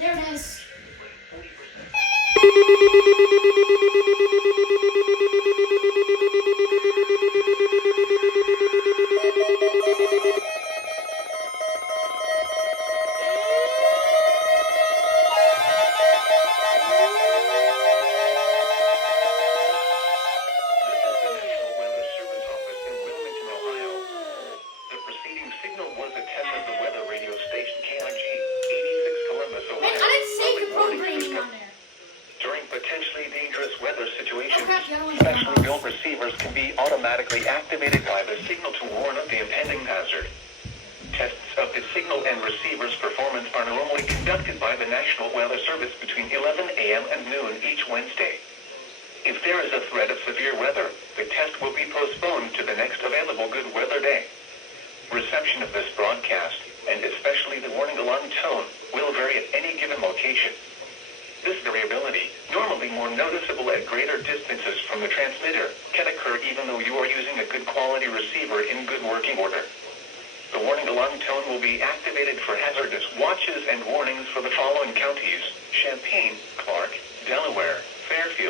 There it is. Signal was a test of the weather radio station KIG 86 Columbus, Ohio. Man, I didn't save the Early warning programming system. on there. During potentially dangerous weather situations, Oh, crap, the other one's specially gone built off. receivers can be automatically activated by the signal to warn of the impending hazard. Tests of the signal and receiver's performance are normally conducted by the National Weather Service between 11 a.m. and noon each Wednesday. If there is a threat of severe weather, the test will be postponed to the next available good weather day. Reception of this broadcast, and especially the warning alarm tone, will vary at any given location. This variability, normally more noticeable at greater distances from the transmitter, can occur even though you are using a good quality receiver in good working order. The warning alarm tone will be activated for hazardous watches and warnings for the following counties: Champaign, Clark, Delaware, Fairfield,